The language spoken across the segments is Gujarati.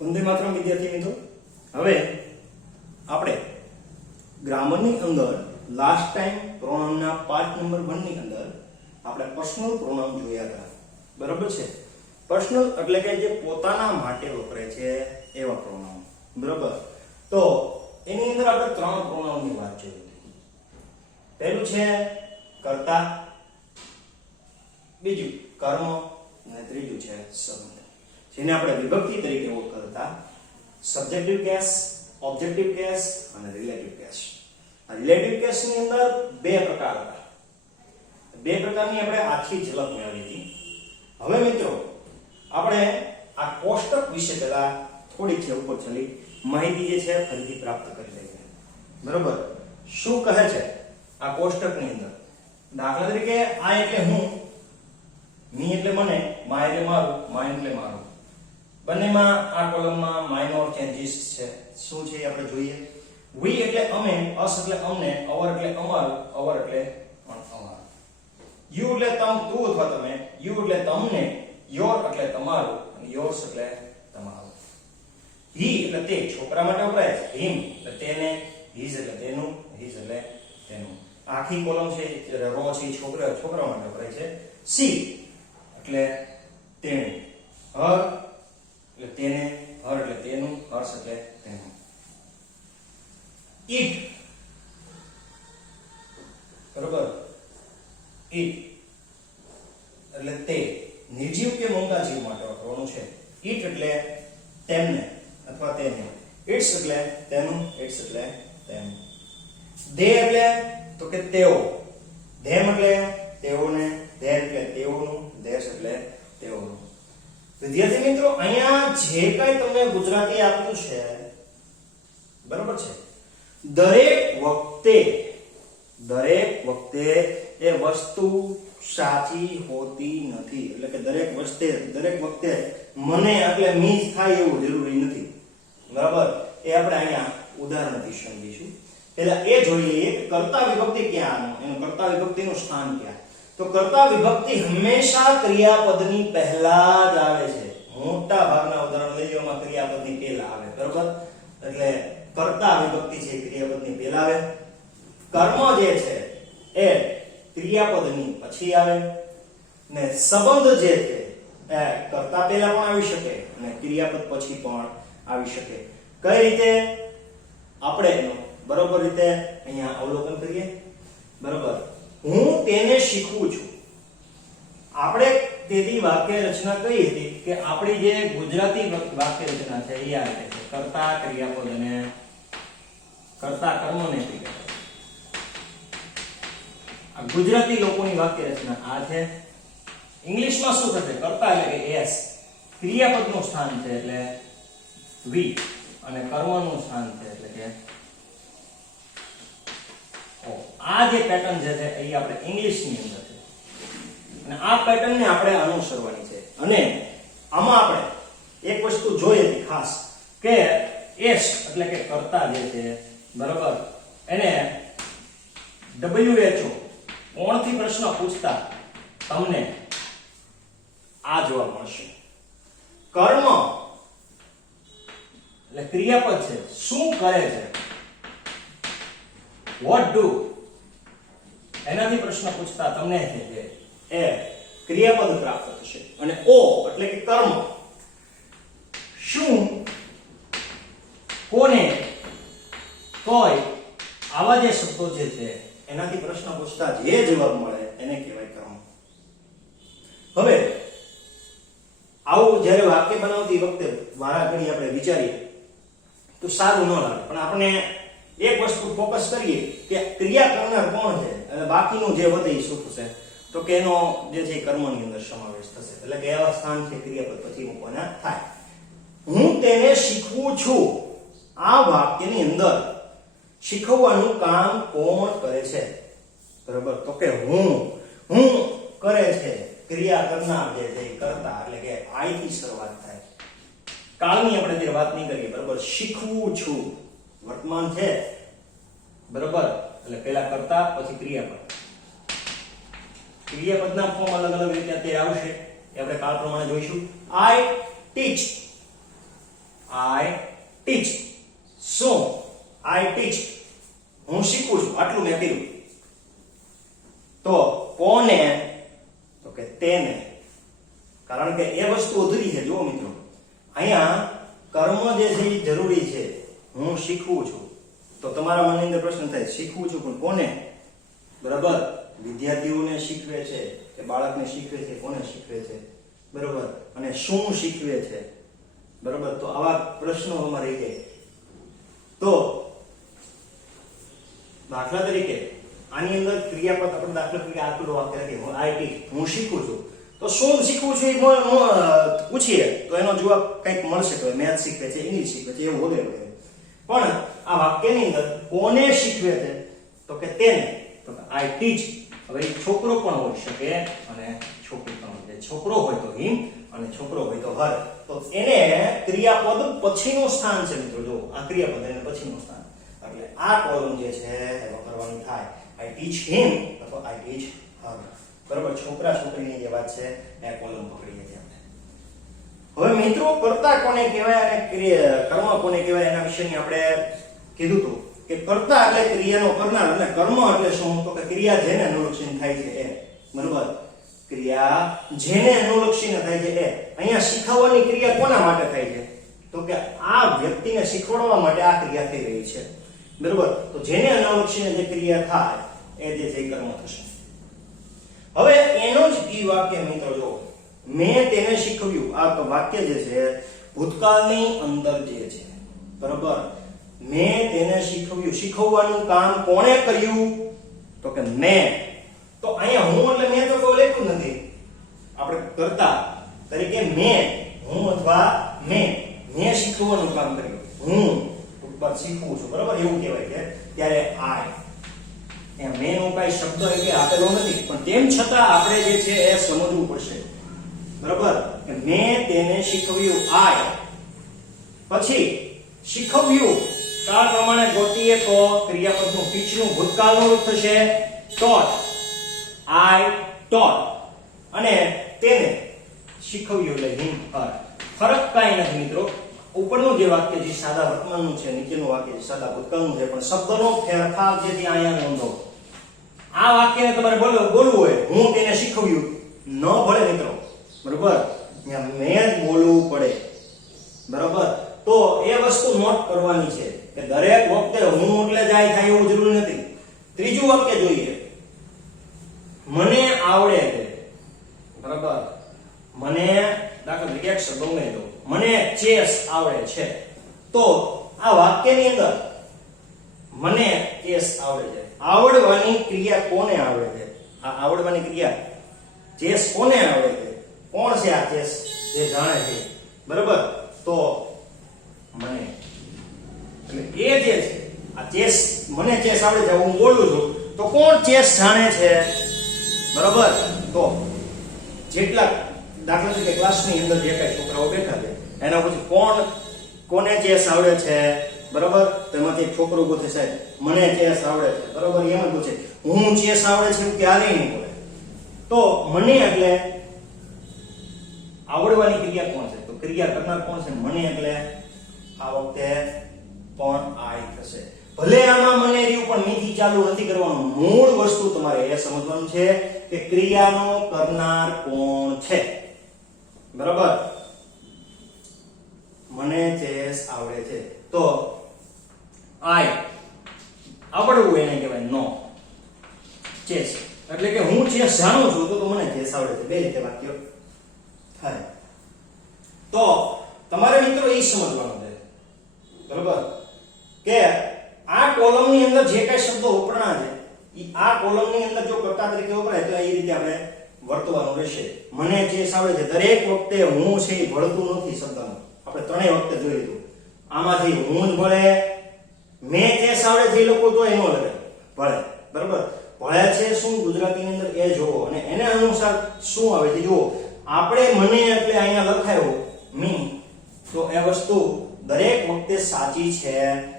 વંદે માતરમ વિદ્યાર્થી મિત્રો, હવે આપણે ગ્રામરની અંદર લાસ્ટ ટાઈમ પ્રોનાઉનના પાર્ટ નંબર 1 ની અંદર આપણે પર્સનલ પ્રોનાઉન જોયા હતા. બરાબર છે? પર્સનલ એટલે કે જે પોતાના માટે વપરાય છે એવા પ્રોનાઉન. બરાબર? તો એની અંદર આપણે 3 પ્રોનાઉનની વાત જોઈ હતી. પહેલું છે કર્તા, બીજું કર્મ અને ત્રીજું છે સંબંધ, જેને આપણે વિભક્તિ તરીકે ઓળખતા સબ્જેક્ટિવ કેસ, ઓબ્જેક્ટિવ કેસ અને રિલેટિવ કેસ. આ રિલેટિવ કેસ ની અંદર બે પ્રકાર હતા. બે પ્રકારની આપણે આખી ઝલક મેળવી હતી. હવે મિત્રો આપણે આ કોષ્ટક વિશે પહેલા થોડીક છે ઉપર ચલી માહિતી જે છે ફરીથી પ્રાપ્ત કરી લઈએ. બરોબર? શું કહે છે આ કોષ્ટકની અંદર? દાખલા તરીકે આ એટલે હું, મી એટલે મને, મા એટલે મારું, મા એટલે મારું. બંનેમાં આ કોલમમાં માઇનોર ચેન્જીસ છે. શું છે એ આપણે જોઈએ. વી એટલે અમે, અસ એટલે અમને, અવર એટલે અમારું, અવર એટલે અમારું. યુ એટલે તમ, તું અથવા તમે, યુ એટલે તમને, યોર એટલે તમારું અને યોર્સ એટલે તમારું. હી એટલે તે, છોકરા માટે વપરાય છે. હિમ એટલે તેને, હિઝ એટલે તેનું, હિઝ એટલે તેનું. આખી કોલમ છે રો છે છોકરા માટે વપરાય છે. સી એટલે તેણે, હર એટલે તેને, હર એટલે તેનું, હર્ષ એટલે તેનું. ઈટ, બરોબર? ઈટ એટલે તે, નિર્જીવ કે મોંઘા જીવ માટે વાપરવાનું છે. ઈટ એટલે તેમને અથવા તેને. ઇટ્સ એટલે તેનું, ઇટ્સ એટલે તેનું. દે એટલે તો કે તેઓ, ધેમ એટલે તેઓને, ધેર એટલે તેઓનું, ધેર્સ એટલે તેઓનું. વિદ્યાર્થી મિત્રો, અહીંયા જે કઈ તમને ગુજરાતી આપ્યું છે, બરોબર છે, દરેક વખતે એ વસ્તુ સાચી હોતી નથી. એટલે કે દરેક વખતે મને એટલે મીજ થાય એવું જરૂરી નથી. બરાબર? એ આપણે અહીંયા ઉદાહરણથી સમજીશું. પહેલા એ જોઈ લઈએ કે કર્તા વિભક્તિ ક્યાં આનું, એનું કર્તા વિભક્તિનું સ્થાન ક્યાં. તો કર્તા વિભક્તિ હંમેશા ક્રિયાપદની પહેલા જ આવે છે. મોટા ભાગના ઉદાહરણ લઈ લો, એમાં ક્રિયાપદની પહેલા આવે. બરોબર? એટલે કર્તા વિભક્તિ છે ક્રિયાપદની પહેલા આવે. કર્મ જે છે એ ક્રિયાપદની પછી આવે ને સંબંધ જે છે એ કર્તા પહેલા પણ આવી શકે અને ક્રિયાપદ પછી પણ આવી શકે. કઈ રીતે આપણે એનો બરોબર રીતે અહીંયા અવલોકન કરીએ. બરોબર? હું તેને શીખવું છું. આપણે તેની વાક્ય રચના કઈ હતી કે આપણી જે ગુજરાતી વાક્ય રચના છે એ આ રીતે છે. કર્તા ક્રિયાપદ અને કર્તા કર્મ ને ક્રિયાપદ. આ ગુજરાતી લોકોની વાક્ય રચના આ છે. ઇંગ્લિશમાં શું થશે? કર્તા એટલે કે એસ, ક્રિયાપદનું સ્થાન છે એટલે વી અને કર્મનું સ્થાન છે એટલે કે ઓ. આ જે પેટર્ન છે એ આપણે ઇંગ્લિશની અંદર છે અને આ પેટર્નને આપણે અનુસરવાની છે. અને આમાં આપણે એક વસ્તુ જોઈએ હતી ખાસ કે એસ એટલે કે કર્તા જે છે, બરોબર, એને WHO કોણથી પ્રશ્ન પૂછતા તમને આ જોવા મળશે. કર્મ એટલે ક્રિયાપદ છે, શું કરે છે, what do, એનાથી પ્રશ્ન પૂછતા તમને છે એ ક્રિયાપદ પ્રાપ્ત થશે. અને ઓ એટલે કે કર્મ, શું, કોને, કોઈ, આવા જે શબ્દો જે છે એનાથી પ્રશ્ન પૂછતા જે જવાબ મળે એને કહેવાય કર્મ. હવે આવું જ્યારે વાક્ય બનાવતી વખતે વારાઘડી આપણે વિચારીએ તો સારું ન લાગે, પણ આપણે એક વસ્તુ ફોકસ કરીએ કે ક્રિયા કરનાર કોણ છે અને બાકીનું જે વધે એ શું થશે તો કે એનો જે છે કર્મની અંદર સમાવેશ થશે. એટલે કે એવા સ્થાન છે ક્રિયાપદ પછી મૂકવાના થાય. હું તેને શીખવું છું. આ વાક્યની અંદર શીખવવાનું કામ કોણ કરે છે? બરાબર? તો કે હું કરે છે. ક્રિયા કરનાર જે છે કર્તા એટલે કે આઈ થી શરૂઆત થાય. કાળની આપણે તે વાત નહીં કરીએ. બરાબર? શીખવું છું વર્તમાન છે. બરાબર? એટલે પહેલા કર્તા પછી ક્રિયાપદ. ક્રિયાપદના ફોર્મ અલગ અલગ રીતે અત્યારે આવશે એ આપણે કાળ પ્રમાણે જોઈશું. આઈ ટીચ, આઈ ટીચ. શું? આઈ ટીચ, હું શીખું છું, આટલું મેં કીધું. તો કોને? તો કે તેને. કારણ કે એ વસ્તુ અધૂરી છે. જુઓ મિત્રો, અહીંયા કર્મ જે છે એ જરૂરી છે. હું શીખવું છું, તો તમારા મનની અંદર પ્રશ્ન થાય, શીખવું છું પણ કોને? બરાબર, વિદ્યાર્થીઓને શીખવે છે કે બાળકને શીખવે છે? કોને શીખવે છે? બરાબર, અને શું શીખવે છે? બરાબર, તો આવા પ્રશ્નો આમાં રહી જાય. તો દાખલા તરીકે આની અંદર ક્રિયાપદ આપણે દાખલા તરીકે આટલું વાક્ય લખીએ, હું આઈ ટીચ, હું શીખું છું. તો શું શીખવું છું એ પૂછીએ તો એનો જવાબ કંઈક મળશે. તો મેથ્સ શીખવે છે, ઇંગ્લિશ શીખવે છે, એવું વગેરે વગેરે. પણ આ વાક્યની અંદર કોને શીખવે છે? તો કે તેને. તો આઈ ટીચ. હવે છોકરો પણ હોઈ શકે અને છોકરી પણ હોય. છોકરો હોય તો હિમ અને છોકરો હોય તો હર. તો એને ક્રિયાપદ પછીનું સ્થાન છે મિત્રો. જો આ ક્રિયાપદ એને પછીનું સ્થાન, એટલે આ કોલમ જે છે એ વાપરવાની થાય. આઈ ટીચ હિમ અથવા આઈ ટીચ હર. બરાબર, છોકરા છોકરીની જે વાત છે એ કોલમ પકડીએ છીએ આપણે. હવે મિત્રો, કર્તા કોને કહેવાય અને કર્મ કોને કહેવાય એના વિશેની આપણે કીધું હતું કે કર્તા એટલે ક્રિયાનો કરનાર, એટલે કર્મ એટલે શું? તો કે ક્રિયા જેને અનુલક્ષીને થાય છે એ. બરાબર, ક્રિયા જેને અનુલક્ષીને થાય છે એ. અહીંયા શીખવવાની ક્રિયા કોના માટે થાય છે? તો કે આ વ્યક્તિને શીખવાડવા માટે આ ક્રિયા થઈ રહી છે. બરાબર, તો જેને અનુલક્ષીને જે ક્રિયા થાય એ જે કર્મ થશે. હવે એનો જ ઈ વાક્ય મિત્રો જો, મેં તેને શીખવ્યું. આ વાક્ય જે છે ભૂતકાળની અંદર જે છે. બરાબર, મેં તેને શીખવ્યું. શીખવવાનું કામ કોણે કર્યું? તો કે મેં. તો અહીંયા હું એટલે મેં તો કોઈ લખ્યું નથી. આપણે કરતા તરીકે મેં, હું અથવા મેં શીખવવાનું કામ કર્યું. હું ઉપર શીખવું છું. બરાબર, એવું કહેવાય છે. ત્યારે આઈ મેં નો કઈ શબ્દ એટલે આપેલો નથી, પણ તેમ છતાં આપણે જે છે એ સમજવું પડશે. બરાબર, કે મેં તેને શીખવ્યું. આઈ પછી શીખવ્યું કાળ પ્રમાણે ગોતીએ તો ક્રિયાપદનું પીછનું ભૂતકાળનું રૂપ થશે taught. આઈ taught. અને તેને શીખવ્યું એટલે him her. ફરક કાંઈ નથી મિત્રો. ઉપરનું જે વાક્ય છે સાદા વર્તમાનનું છે, નીચેનું વાક્ય છે સાદા ભૂતકાળનું છે, પણ શબ્દનો ફેરફાર જે અહીંયા નોંધો. આ વાક્યને તમારે બોલવું હોય, હું તેને શીખવ્યું, ન ભળે મિત્રો. બરાબર, મેં જ બોલવું પડે. બરાબર, તો એ વસ્તુ નોટ કરવાની છે કે દરેક વખતે હું એટલે જાય થાય એવું જરૂરી નથી. ત્રીજું વાક્ય જોઈએ, મને આવડે છે. બરાબર, મને દાખલા તરીકે એક શબ્દ ઉમેરી દો, મને ચેસ આવડે છે. તો આ વાક્યની અંદર મને ચેસ આવડે છે. આવડવાની ક્રિયા કોને આવડે છે? આ આવડવાની ક્રિયા ચેસ કોને આવડે છે? કોણ છે આ ચેસ જે જાણે છે? બરાબર, તો મને. એટલે એ જે છે આ ચેસ, મને ચેસ આવડે છે, હું બોલું છું, તો કોણ ચેસ જાણે છે? બરાબર, તો જેટલા દાખલા તરીકે ક્લાસની અંદર જે કઈ છોકરાઓ બેઠા છે એના પછી કોને ચેસ આવડે છે? બરાબર, તેમાંથી એક છોકરો પૂછે સાહેબ મને ચેસ આવડે છે. બરાબર, એમ જ પૂછે હું ચેસ આવડે છે એવું ક્યારે નહીં બોલે. તો મને એટલે આવડવાની ક્રિયા કોણ છે? તો ક્રિયા કરનાર કોણ છે? મને. એટલે આ વખતે પણ આઈ થશે. ભલે આમાં મને રહ્યું પણ મીથી ચાલુ નથી કરવાનું. મૂળ વસ્તુ તમારે એ સમજવાનું છે કે ક્રિયાનો કરનાર કોણ છે. બરાબર, મને ચેસ આવડે છે. તો આઈ આવડવું એને કહેવાય નો ચેસ. એટલે કે હું ચેસ જાણું છું તો મને ચેસ આવડે છે. બે રીતે વાક્ય થાય. તો તમારે મિત્રો એ સમજવાનું છે. બરાબર, કે આ કોલમની અંદર જે કઈ શબ્દો વપરાણા છે એ આ કોલમની અંદર જો કર્તા તરીકે વપરાય તો એ રીતે આપણે વર્તવાનું રહેશે. મને ચેસ આવડે છે, દરેક વખતે હું છે એ ભળતું નથી શબ્દમાં. આપણે ત્રણેય વખતે જોઈ લીધું. આમાંથી હું જ ભળે, મેં ચેસ આવડે છે એ લોકો તો એનો લગે ભળે. બરાબર, ભળે છે શું ગુજરાતીની અંદર એ જોવો અને એને અનુસાર શું આવે છે જુઓ. આપણે મને એટલે અહીંયા લખાયો મી, તો એ વસ્તુ દરેક વખતે સાચી છે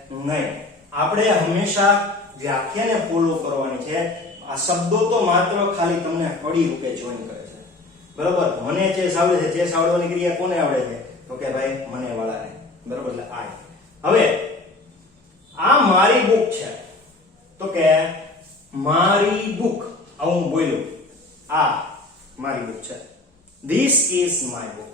નહીં. આપણે હંમેશા વ્યાખ્યાને ફોલો કરવાની છે. આ શબ્દો તો માત્ર ખાલી તમને કડી રૂપે જોઈન કરે છે. બરાબર, મને ચેસ આવડે છે, ચેસ આવડવાની ક્રિયા કોને આવડે છે? તો કે ભાઈ મને વાળાને. બરાબર, એટલે આઈ. હવે આ મારી બુક છે, તો કે મારી બુક, આવું હું બોલ્યો, આ મારી બુક છે. This is my book.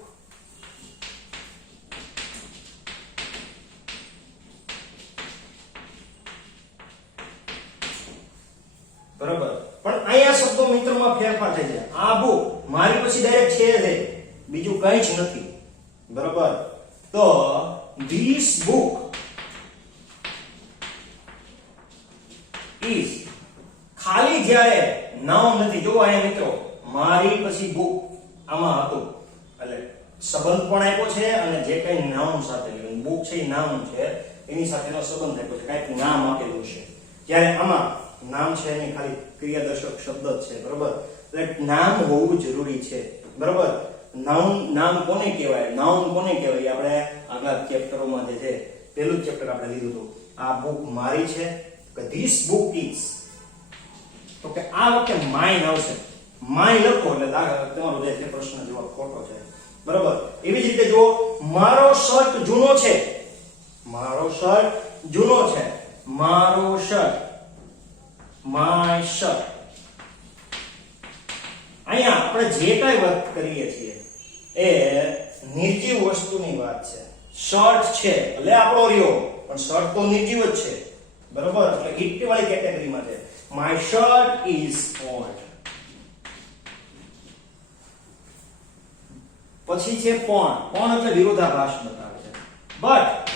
બરાબર, પણ અહીંયા શબ્દો મિત્રોમાં ફેરફાર થઈ જાય. આ બુક મારી પછી ડાયરેક્ટ છે જ, બીજું કંઈ જ નથી. બરાબર, તો this book is, ખાલી જ્યારે નાઉન નથી, જો અહીંયા મિત્રો મારી પછી બુક આમાં હતું, એટલે સંબંધ પણ આપ્યો છે અને જે કઈ નાઉન સાથે બુક છે એ નાઉન છે, એની સાથેનો સંબંધ આપ્યો છે, કાંઈક નામ આપેલું છે. જ્યારે આમાં નામ છે એની ખાલી ક્રિયાદર્શક શબ્દ જ છે. બરાબર, એટલે નામ હોવું જરૂરી છે. બરાબર, નામ કોને કહેવાય, નાઉન કોને કહેવાય, આપણે આગલા ચેપ્ટરોમાં જે છે પહેલું ચેપ્ટર આપણે લીધું હતું. આ બુક મારી છે, કે ધીસ બુક ઇઝ, તો કે આ વખતે માઇન આવશે. માય લખો એટલે તમારો જે પ્રશ્ન જવાબ ખોટો છે. બરાબર, એવી જ રીતે જો મારો શર્ટ જૂનો છે, મારો શર્ટ જૂનો છે, મારો શર્ટ, માય શર્ટ. અહીંયા આપણે જે કઈ વાત કરીએ છીએ એ નિર્જીવ વસ્તુની વાત છે. શર્ટ છે એટલે આપણો રહ્યો, પણ શર્ટ તો નિર્જીવ જ છે. બરાબર, એટલે ઇટ વાળી કેટેગરીમાં છે. My shirt is old. પછી છે પણ એટલે વિરોધાભાસ બતાવે છે. બટ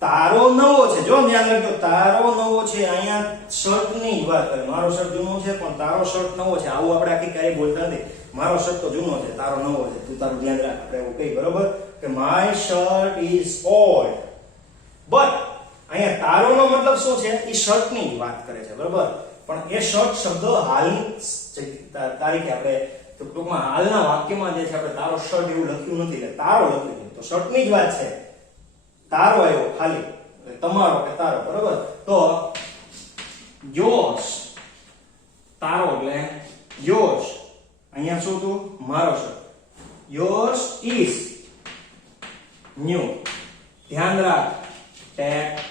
તારો નવો છે, જો ધ્યાન રાખજો, તારો નવો છે. અહીંયા શર્ટ ની વાત કરે, મારો શર્ટ જૂનો છે પણ તારો શર્ટ નવો છે. આવું આપણે આખી ક્યારે બોલતા નથી. મારો શર્ટ તો જૂનો છે, તારો નવો છે. તું તારું ધ્યાન રાખ, આપણે એવું કઈ. બરોબર, કે my shirt is old. But અહીંયા તારોનો મતલબ શું છે, એ શર્ટ ની વાત કરે છે. બરોબર, પણ એ શર્ટ શબ્દ હાલની તારીખે આપણે ટૂંકમાં હાલના વાક્યમાં જે છે આપણે તારો શર્ટ એવું લખ્યું નથી, એટલે તારો લખ્યું છે. તો શર્ટ ની જ વાત છે. તારો આવ્યો ખાલી, તમારો કે તારો. બરોબર, તો yours, તારો એટલે yours. અહીંયા શું હતું, મારો શર્ટ. yours is new. ધ્યાન રાખ, ટેક.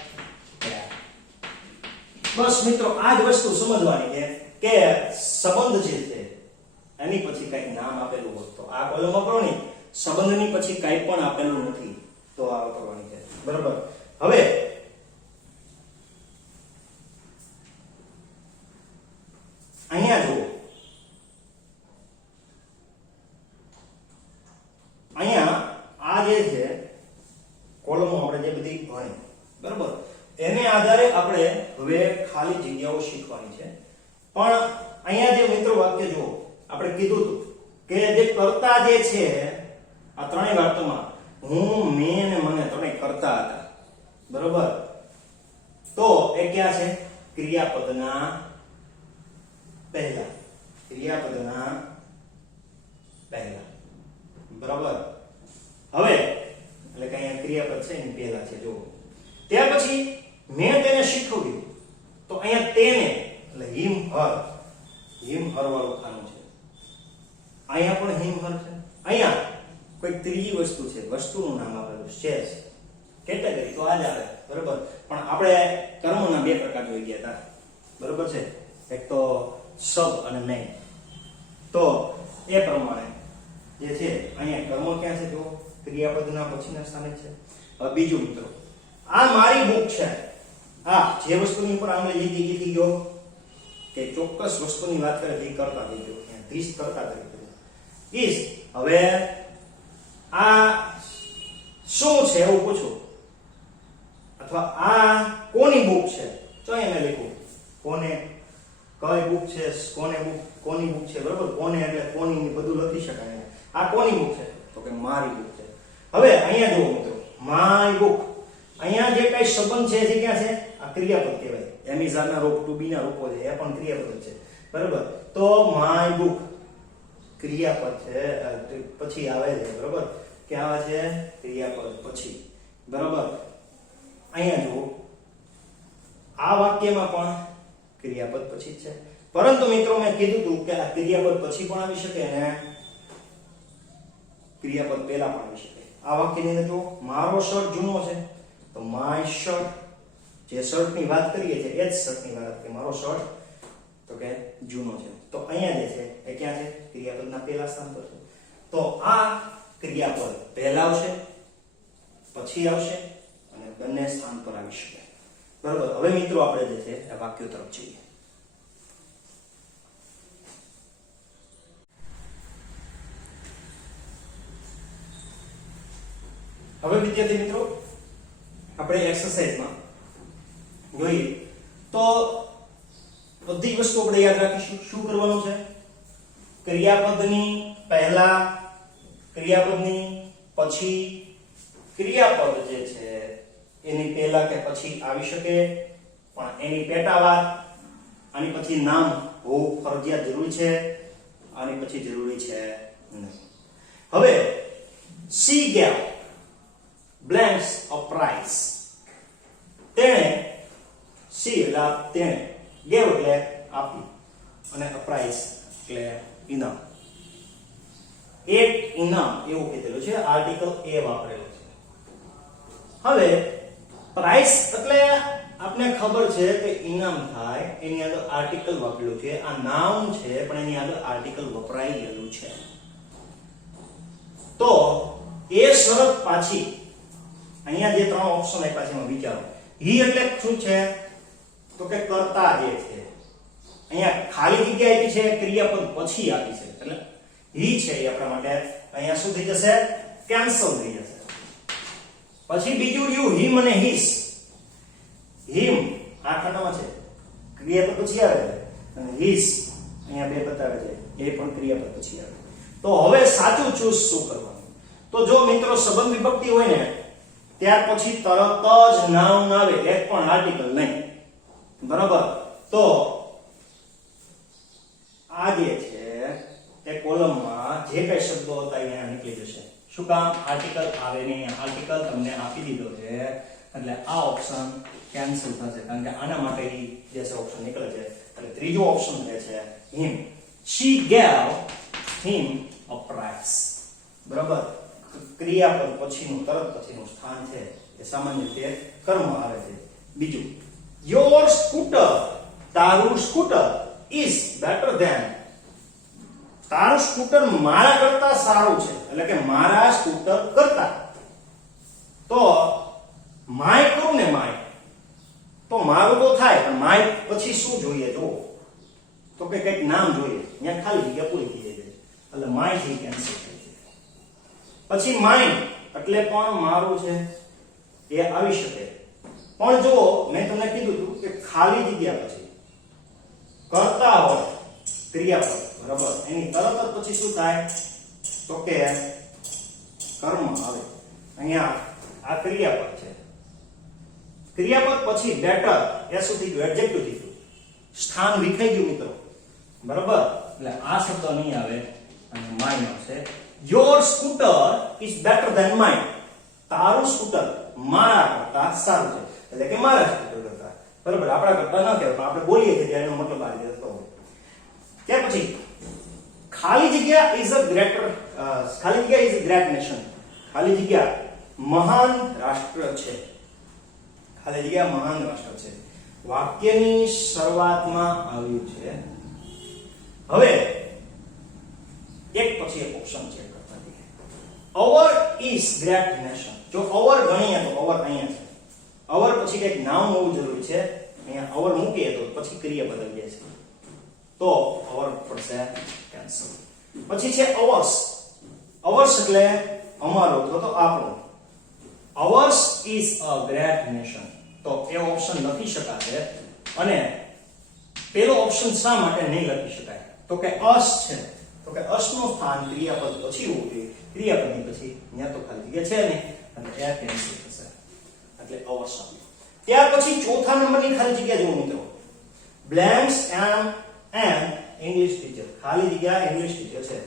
બસ મિત્રો આ જ વસ્તુ સમજવાની છે કે સંબંધ જે છે એની પછી કઈ નામ આપેલું હોય તો આ કોલમમાં કરો નહીં, સંબંધની પછી કઈ પણ આપેલું નથી તો આ કરવાની છે. બરાબર, હવે અહીંયા જુઓ, અહીંયા આ જે છે કોલમો આપણે જે બધી ભણી, બરાબર, એને આધારે આપણે હવે ખાલી જગ્યાઓ શીખવાની છે. પણ અહીંયા જે મિત્રો વાક્ય જુઓ, આપણે કીધું હતું કે જે કર્તા જે છે આ ત્રણેય વાક્યમાં હું, મેં અને મને ત્રણેય કર્તા હતા. બરોબર, તો એ ક્યાં છે, ક્રિયાપદના પહેલા, ક્રિયાપદના પહેલા. બરાબર, હવે એટલે કે અહીંયા ક્રિયાપદ છે એની પહેલા છે. જો ત્યાર પછી મેં તેને શીખવ્યું, તો અહીંયા તેને એટલે હિમ હર, હિમ હર વાળું ખાનું છે. અહીંયા પણ હિમ હર છે. અહીંયા કોઈ ત્રીજી વસ્તુ છે, વસ્તુનું નામ આપેલું છે, કેટેગરી તો આ જ આવે. બરોબર, પણ આપણે કર્મોના બે પ્રકાર જોઈ ગયા હતા. બરોબર છે, એક તો સબ અને મેં. તો એ પ્રમાણે જે છે અહીંયા કર્મ ક્યાં છે, જો ક્રિયાપદના પછીના સ્થાને છે. હવે બીજું મિત્રો, આ મારી બુક છે. હા, જે વસ્તુની ઉપર આંગળી જીતી ગયો કે ચોક્કસ વસ્તુની વાત કરે તે કરતા થઈ ગયો, ધીસ કરતા થઈ ગયો. ઇઝ, હવે આ શું છે એવું પૂછો, અથવા આ કોની બુક છે, તો એને લખું કોને, કઈ બુક છે, કોને બુક, કોની બુક છે. બરોબર, કોને એટલે કોની બધું લખી શકાય. આ કોની બુક છે, તો કે મારી બુક છે. હવે અહીંયા જુઓ મિત્રો, માય બુક, અહીંયા જે કઈ સંબંધ છે જે ક્યાં છે, આ ક્રિયાપદ કહેવાય. એમિઝાના રૂપ, ટુ બી ના રૂપો છે, એ પણ ક્રિયાપદ છે. બરોબર, તો માય બુક ક્રિયાપદ છે, પછી આવે છે. બરોબર, કે આવે છે ક્રિયાપદ પછી. બરોબર, અહીંયા જુઓ, આ વાક્યમાં પણ ક્રિયાપદ પછી જ છે. પરંતુ મિત્રો મેં કીધું હતું કે આ ક્રિયાપદ પછી પણ આવી શકે અને ક્રિયાપદ પહેલા પણ આવી શકે. આ વાક્યની અંદર જો મારો શર્ટ જૂનો છે તો માય શર્ટ, જે શર્ટની વાત કરીએ છીએ એ જ શર્ટની વાત કે મારો શર્ટ તો કે જૂનો છે. તો અહીંયા જે છે એ ક્યાં છે? ક્રિયાપદના પહેલા સ્થાન પર છે. તો આ ક્રિયાપદ પહેલા આવશે, પછી આવશે અને બંને સ્થાન પર આવી શકે. બરાબર. હવે મિત્રો આપણે જે છે એ વાક્યો તરફ જઈએ. હવે વિદ્યાર્થી મિત્રો આપણે એક્સરસાઇઝમાં જોઈએ તો બધી વસ્તુ આપણે યાદ રાખીશું. શું કરવાનું છે? ક્રિયાપદની પહેલા, ક્રિયાપદની પછી, ક્રિયાપદ જે છે એની પહેલા કે પછી આવી શકે પણ એની પેટાવાર, આની પછી નામ હોવું ફરજિયાત જરૂરી છે, આની પછી જરૂરી છે નહીં. હવે she gave blanks a prize. તેણે she એટલે તેણે, gave એટલે આપી અને a prize એટલે ઇનામ. એક ઇનામ એવું કીધેલું છે, આર્ટિકલ એ વાપરેલો છે. હવે પ્રાઇસ એટલે આપને ખબર છે કે ઇનામ થાય એની આગળ આર્ટિકલ વાપરેલું છે. આ નાઉન છે પણ એની આગળ આર્ટિકલ વપરાઈ ગયેલું છે. તો એ શરત પાછી અહીંયા જે ત્રણ ઓપ્શન આપ્યા છે એમાં વિચારો. હી એટલે શું છે? તો કે કર્તા જે છે. અહીંયા ખાલી જગ્યા આપી છે, ક્રિયાપદ પછી આપી છે એટલે હી છે એ આપણા માટે અહીંયા શું થઈ જશે? કેન્સલ થઈ જશે. પછી બીજું રહ્યું હિમ અને હિસ. હિમ આ ખાનામાં છે, ક્રિયાપદ પછી આવે છે, અને હિસ અહીંયા બે બતાવે છે એ પણ ક્રિયાપદ પછી આવે. તો હવે સાચું ચૂઝ શું કરવાનું? તો જો મિત્રો સંબંધ વિભક્તિ હોય ને ત્યાર પછી તરત જ નાઉન આવે, એક પણ આર્ટિકલ નહીં. બરાબર. તો આ જે છે એ કોલમમાં જે કઈ શબ્દો હતા અહીંયા નીકળી જશે. શું કામ? આર્ટિકલ આવે નહીં. આર્ટિકલ તમને આપી દીધો છે એટલે આ ઓપ્શન કેન્સલ થશે કારણ કે આના માટે જે છે ઓપ્શન નીકળે છે. એટલે ત્રીજો ઓપ્શન રહે છે him. she gave him a prize. બરાબર. ક્રિયાપદ પછીનું તરત પછીનું સ્થાન છે એ સામાન્ય રીતે કર્મ આવે છે. બીજું your scooter, તારું સ્કૂટર is better than, તારું સ્કૂટર મારા કરતા સારું છે એટલે કે મારા સ્કૂટર કરતા. તો માય કરું ને માય તો મારું તો થાય પણ માય પછી શું જોઈએ? જો તો કે કંઈક નામ જોઈએ. અહીંયા ખાલી જગ્યા પૂરી થઈ જાય એટલે માય થી કેન્સલ થઈ જાય. પછી માઇન એટલે પણ મારું છે એ આવી શકે પણ જો મેં તમને કીધું હતું કે ખાલી જગ્યા પછી કરતા હોય ક્રિયાપદ, બરાબર, એની તરત જ પછી શું થાય? તો કે કર્મ આવે. અહીંયા આ ક્રિયાપદ છે, ક્રિયાપદ પછી બેટર એ શું થઈ ગયું? એડજેક્ટિવ થઈ ગયું, સ્થાન વિખાઈ ગયું મિત્રો. બરાબર. એટલે આ શબ્દ નહીં આવે અને માઇન આવશે. your scooter is better than mine. તારું સ્કૂટર મારા કરતા સારું છે એટલે કે મારા સ્કૂટર કરતા. બરાબર. આપણા કરતા ન કહેવાય પણ આપણે બોલીએ છીએ ત્યારે એનો મતલબ આ રીતે થતો હોય. ત્યાર પછી ખાલી જગ્યા is a greater, ખાલી જગ્યા is a great nation. ખાલી જગ્યા મહાન રાષ્ટ્ર છે. ખાલી જગ્યા મહાન રાષ્ટ્ર છે. વાક્યની શરૂઆતમાં આવ્યું છે. હવે એક પછી એક ઓપ્શન ચેક કરતા જઈએ. our is great nation. જો our ગણીએ તો our અહીંયા છે. our પછી કંઈક નામ હોવું જરૂરી છે. અહીંયા our મૂકીએ તો પછી ક્રિયાપદ આવી જાય છે. તો our પડશે કેન્સલ. પછી છે ours. ours એટલે અમારો અથવા તો આપણો. ours is a great nation. તો એ ઓપ્શન લખી શકાશે અને પેલો ઓપ્શન શા માટે નહીં લખી શકાય? તો કે us છે. તો કે us નું સ્થાન ક્રિયાપદ પછી હોવું જોઈએ. ક્રિયાપદની પછી અહીંયા તો ખાલી જગ્યા છે નહીં એટલે એ કેન્સલ થશે એટલે ours આવ્યું. ત્યાર પછી ચોથા નંબરની ખાલી જગ્યા જુઓ મિત્રો. blanks and English teacher. ખાલી જગ્યા ઇંગ્લિશ ટીચર છે.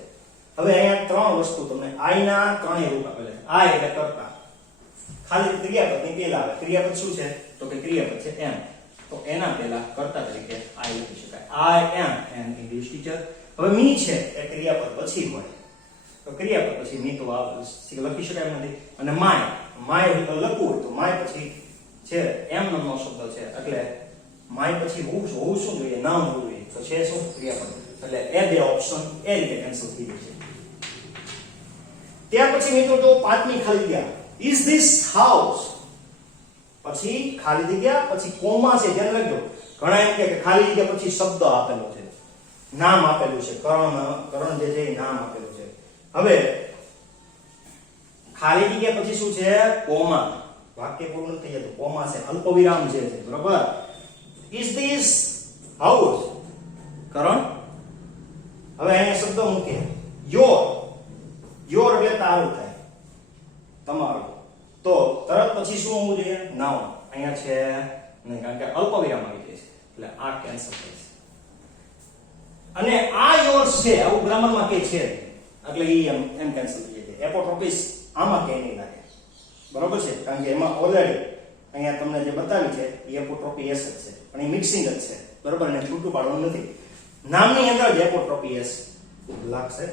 હવે અહીંયા ત્રણ વસ્તુ તમને I ના ત્રણેય રૂપ આપેલા છે. I એટલે કર્તા, ખાલી ક્રિયાપદની પહેલા આવે. ક્રિયાપદ શું છે? તો કે ક્રિયાપદ છે am. તો એના પહેલા કર્તા તરીકે I લખી શકાય. I am an English teacher. હવે me છે એ ક્રિયાપદ પછી હોય. તો ક્રિયાપદ પછી મી તો લખી શકાય નથી. અને માય લખવું હોય તો માય પછી છે એમ નામનો શબ્દ છે એટલે માય પછી હોવું શું જોઈએ? નામ હોવું જોઈએ. તો છે શું? ક્રિયાપદ. એટલે એ બે ઓપ્શન એ રીતે કેન્સલ થઈ જાય છે. ત્યાર પછી મિત્રો જો પાંચમી ખાલી જગ્યા is this house, પછી ખાલી જગ્યા પછી કોમા છે, ધ્યાન રાખજો. ઘણા એમ કે ખાલી જગ્યા પછી શબ્દ આપેલો છે, નામ આપેલું છે, કરણ જે છે એ નામ આપેલું છે. હવે ખાલી જગ્યા પછી શું છે? કોમા. વાક્ય પૂર્ણ થઈ જતું, કોમા છે, અલ્પ વિરામ છે, બરાબર. is this house, કરણ. હવે અહીંયા શબ્દ મૂકે યોર એટલે તારું થાય, તમારું. તો તરત પછી શું હોવું જોઈએ? નાઉન. અહીંયા છે નહીં, કારણ કે અલ્પ વિરામ આવી જાય છે એટલે આ કેન્સલ થાય છે. અને આ યોર્સ છે આવું ગ્રામરમાં કે છે એટલે ઈ એમ કેન્સલ થઈ જાય. એપોટ્રોપિસ આમાં કે નહીં લાગે, બરોબર છે, કારણ કે એમાં ઓલરેડી અહીંયા તમને જે બતાવી છે એ એપોટ્રોપી એસ જ છે, પણ એ મિક્સિંગ જ છે, બરોબર, ને છૂટું પાડવાનું નથી. નામની અંદર જ એપોટ્રોપી એસ લાગશે.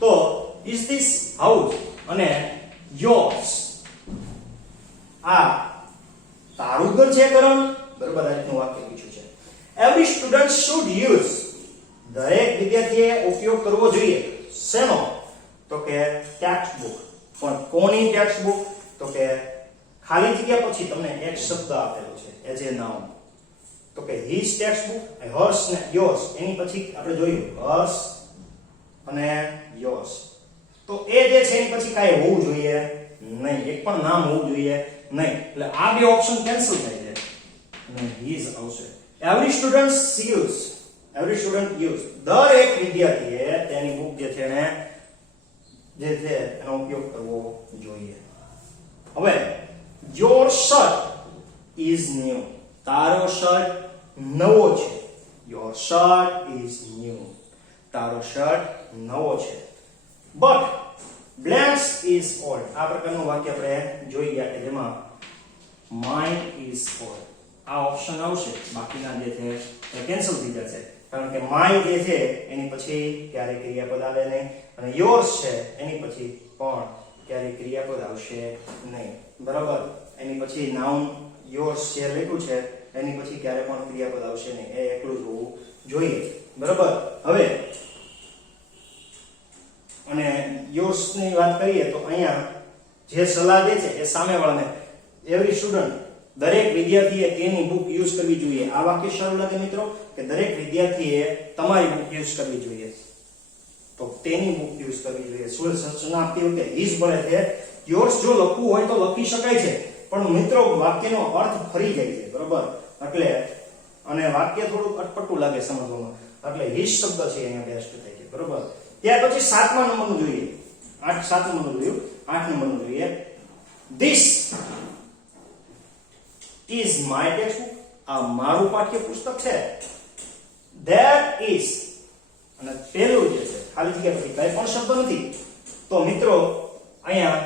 તો is this house અને yours, આ તારું ઘર છે કરણ, બરોબર. આ રીતનું વાક્ય પૂછ્યું છે. every student should use, દરેક વિદ્યાર્થીએ ઉપયોગ કરવો જોઈએ. શેનો? તો કે ટેક્સ્ટ બુક. પણ કોની ટેક્સ્ટ બુક? તો કે ખાલી જગ્યા પછી તમને એક શબ્દ આપેલો છે એઝ એ નાઉન. તો કે his ટેક્સ્ટ બુક, hers ને yours. એની પછી આપણે જોયું hers અને yours. તો એ જે છે એની પછી કાંઈ હોવું જોઈએ નહીં, એક પણ નામ હોવું જોઈએ નહીં. એટલે આ બે ઓપ્શન કેન્સલ થાય છે અને his આવશે. every student use, દરેક વિદ્યાર્થીએ તેની બુક જે છે ને જે છે એનો ઉપયોગ કરવો જોઈએ. હવે your shirt is new, તારો શર્ટ નવો છે. your shirt is new, તારો શર્ટ નવો છે. but blanks is old, આ પ્રકારનું વાક્ય આપણે જોઈ ગયા કે જેમાં mine is old આ ઓપ્શન આવશે, બાકીના જે છે એ કેન્સલ થઈ જશે, કારણ કે my જે છે એની પછી ક્યારે ક્રિયાપદ આવે નહીં, અને yours છે એની પછી પણ ક્યારે ક્રિયાપદ આવશે નહીં, બરાબર. એની પછી નાઉન yours જે લખ્યું છે એની પછી ક્યારે પણ ક્રિયાપદ આવશે નહીં, એ એકલું જ હોવું જોઈએ, બરાબર. હવે અને yours ની વાત કરીએ તો અહીંયા જે સલાહ દે છે એ સામેવાળાને એવરી સ્ટુડન્ટ, દરેક વિદ્યાર્થીએ તેની બુક યુઝ કરવી જોઈએ. આ વાક્ય સરળ લાગે મિત્રો કે દરેક વિદ્યાર્થીએ તમારી બુક યુઝ કરવી જોઈએ, તો તેની બુક યુઝ કરવી જોઈએ. સૂચના આપતી વખતે his બને છે. yours જો લખવું હોય તો લખી શકાય છે, પણ મિત્રો વાક્યનો અર્થ ફરી જાય છે, બરોબર. એટલે અને વાક્ય થોડું અટપટું લાગે સમજવામાં, એટલે his શબ્દ છે અહીંયા બેસ્ટ થાય છે, બરોબર. ત્યાર પછી 7મા નંબરનું જોઈએ. 7 નંબરનું જોયું. 8 નંબરનું જોઈએ. this is my textbook, આ મારું પાઠ્યપુસ્તક છે. that is, અને પેલું જે છે ખાલી જગ્યા પછી કઈ પણ શબ્દ નથી, તો મિત્રો અહીંયા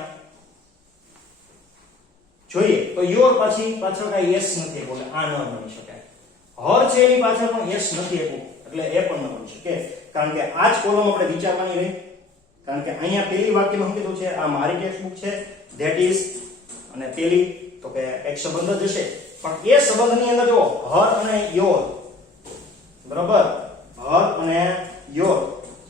જોઈએ તો your પાછળ કઈ yes નથી, એટલે આ ન બની શકે. her છે એની પાછળ પણ yes નથી એટલે એ પણ ન બની શકે, કારણ કે આ જ કોલમ આપણે વિચારવાની રહી. કારણ કે અહીંયા પેલી વાક્યમાં શું કીધું છે? આ મારી ટેક્સ્ટબુક છે, that is, અને પેલી તો કે એક સંબંધ જ હશે, પણ એ સંબંધની અંદર જો her અને your, બરાબર, her અને your,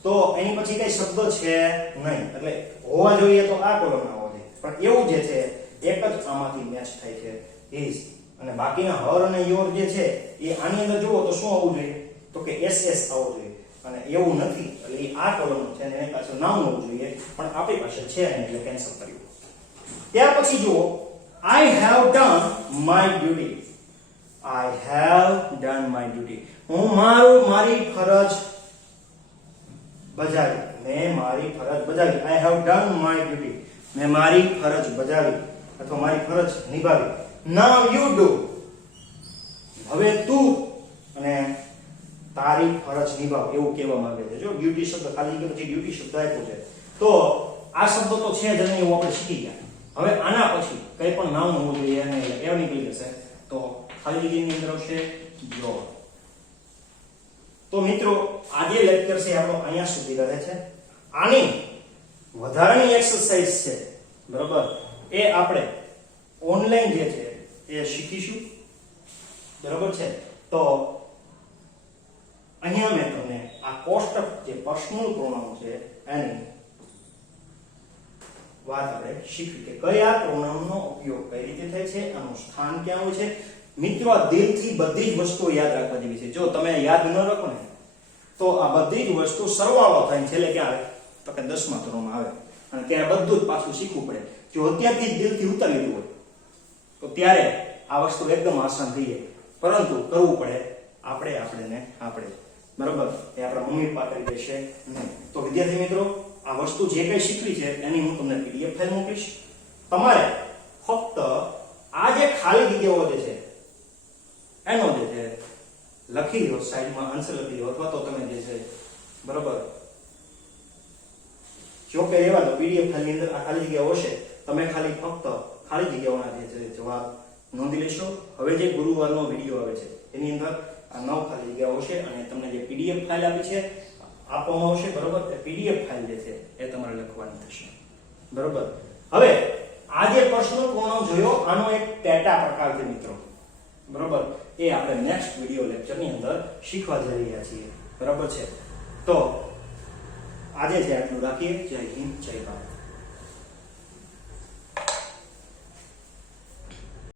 તો એની પછી કઈ શબ્દ છે નહીં, એટલે હોવા જોઈએ તો આ કોલમમાં હોવા જોઈએ, પણ એવું જે છે એક જ આમાંથી મેચ થાય છે is, અને બાકીના her અને your જે છે એ આની અંદર જુઓ તો શું આવવું જોઈએ? તો કે ss આવવું જોઈએ, અને એવું નથી એટલે એ આ કોલમનું છે અને એની પાછળ નામ હોવું જોઈએ, પણ આપણી પાસે છે નહીં એટલે કેન્સલ કર્યું. ત્યાર પછી જુઓ I have done my duty. I have done my duty. હું મારી ફરજ બજાવી. મેં મારી ફરજ બજાવી. I have done my duty. મેં મારી ફરજ બજાવી અથવા મારી ફરજ નિભાવી. Now you do. હવે તું અને તારી ફરજ નિભાવ એવું કહેવા માંગે છે. જો ડ્યુટી શબ્દ ખાલી કે પછી ડ્યુટી શબ્દ આપ્યો છે, તો આ શબ્દ તો છે જ નહીં એવું આપણે શીખી ગયા. હવે આના પછી કંઈ પણ નામ હોવું જોઈએ અને એવ નીકળી જશે, તો ખાલી જગ્યાની અંદર આવશે your. તો મિત્રો આજે લેક્ચર છે આપણો અહીંયા સુધી રહે છે. આની વધારાની એક્સરસાઇઝ છે બરાબર એ આપણે ઓનલાઈન જે છે એ શીખીશું બરાબર છે. તો અહીંયા મેં તમને આ કોષ્ટક જે પર્સનલ પ્રોનાઉન છે એની વાત આપણે શીખી કે કયા પ્રોનાઉનનો ઉપયોગ કઈ રીતે થાય છે, આનું સ્થાન ક્યાં હોય છે. મિત્રો દિલથી બધી જ વસ્તુઓ યાદ રાખવા જેવી છે. જો તમે યાદ ન રાખો ને તો આ બધી જ વસ્તુ સરવાળો થાય છેલ્લે ક્યાં આવે તો કે 10મા ધોરણમાં આવે અને ત્યારે બધું જ પાછું શીખવું પડે. જો અત્યારથી જ દિલથી ઉતારી લીધું હોય તો ત્યારે આ વસ્તુ એકદમ આસાન થઈ જાય, પરંતુ કરવું પડે આપણે બરાબર. એ આપણા મમ્મી પપ્પા કરી દેશે નહીં. તો વિદ્યાર્થી મિત્રો આ વસ્તુ જે કંઈ શીખવી છે એની હું તમને પીડીએફ ફાઇલ મોકલીશ. તમારે ફક્ત આ જે ખાલી જગ્યાઓ જે છે એનો જે છે લખી લો, સાઈડમાં આન્સર લખી લો, અથવા તો તમે જે છે બરાબર જો કે રહેવા દો. પીડીએફ ફાઇલની અંદર આ ખાલી જગ્યાઓ હશે, તમે ખાલી ફક્ત ખાલી જગ્યાઓના જે છે જવાબ નોંધી લેશો. હવે જે ગુરુવારનો વિડીયો આવે છે એની અંદર આ 9 ખાલી જગ્યાઓ હશે અને તમને જે પીડીએફ ફાઇલ આપી છે આપવામાં આવશે બરાબર. એ પીડીએફ ફાઇલ જે છે એ તમારે લખવાની થશે બરાબર. હવે આ જે પર્સનલ પ્રોનાઉન જોયો આનો એક ટેટા પ્રકાર છે મિત્રો બરાબર. એ આપણે નેક્સ્ટ વિડીયો લેક્ચરની અંદર શીખવા જઈ રહ્યા છીએ બરાબર છે. તો આજે છે આટલું રાખીએ. જય હિન્દ, જય ભારત.